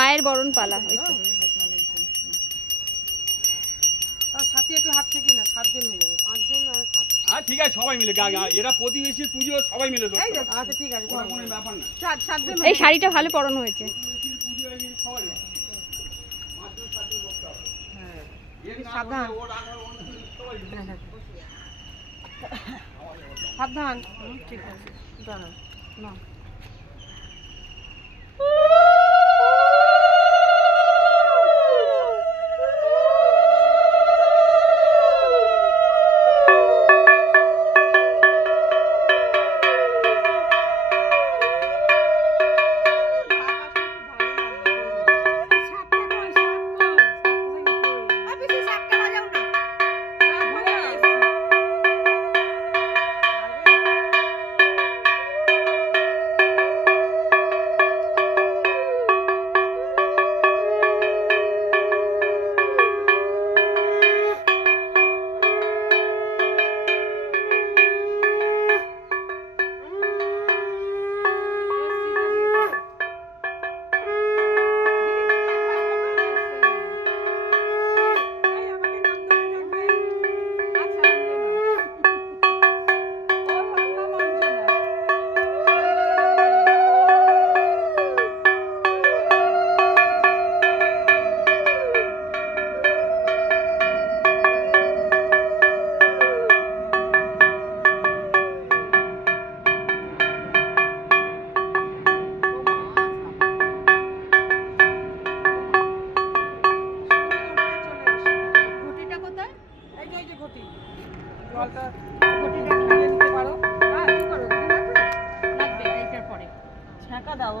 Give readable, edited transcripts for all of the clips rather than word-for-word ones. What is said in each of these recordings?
মায়ের বরণ পালা। সাথে একটু হাত থেকে না 7 জন হয়ে যাবে, 5 জন আর 7। হ্যাঁ ঠিক আছে, সবাই মিলে এরা প্রতিবেশীর পুজো সবাই মিলে ধরতে এই পারে। আচ্ছা ঠিক আছে, ওটা কোনো ব্যাপার না। 7 জন। এই শাড়িটা ভালো পরানো হয়েছে। প্রতিবেশীর পুজো এই সবাই যায়। 5 জন 7 জন করতে হবে। হ্যাঁ এর না সাবধান। হলে ওর আগে অন্য কিছু সবাই যায়। সাবধান। ঠিক আছে, দাঁড়ান না। জলটা ঘটিটা নিয়ে নিতে পারো। হ্যাঁ কি করো, লাগবে এইটার পরে। ছ্যাঁকা দাও,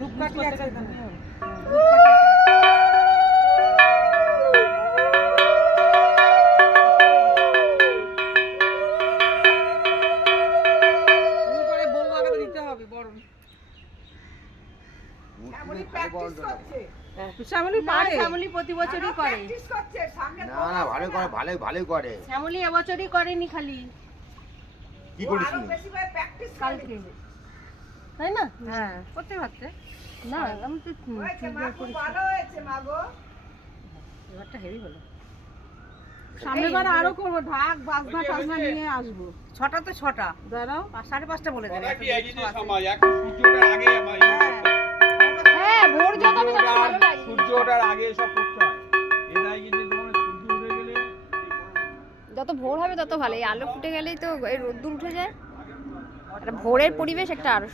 ধূপকাঠি আছে এখানে। পরে বউ আগে তো দিতে হবে বরণ। শ্যামলী পারে, শ্যামলী প্রতি বছরই করে। না না ভালো করে, ভালোই করে। শ্যামলী এবছরই করেনি খালি কি করিস কালকে, তাই না? হ্যাঁ করতে পারতে। না আমি তো এবারটা হেভি হলো। সামনের বার আরো করবো, ঢাক বাজনা টাজনা নিয়ে আসবো। 6টা তো 6টা, দাঁড়াও 5:30 বলে দেবে। ওরা কি এই যে সময় এখন সূর্যটার আগে আমার হ্যাঁ ভোর যত হবে তত ভালো লাগে। সূর্যটার আগে সব করতে হয়। এটাই কি যে তোমার সূর্য উঠে গেলে যত ভোর হবে তত ভালো। এই আলো ফুটে গেলেই তো এই রোদ্দুর উঠে যায়। আর ভোরের পরিবেশ একটা আরো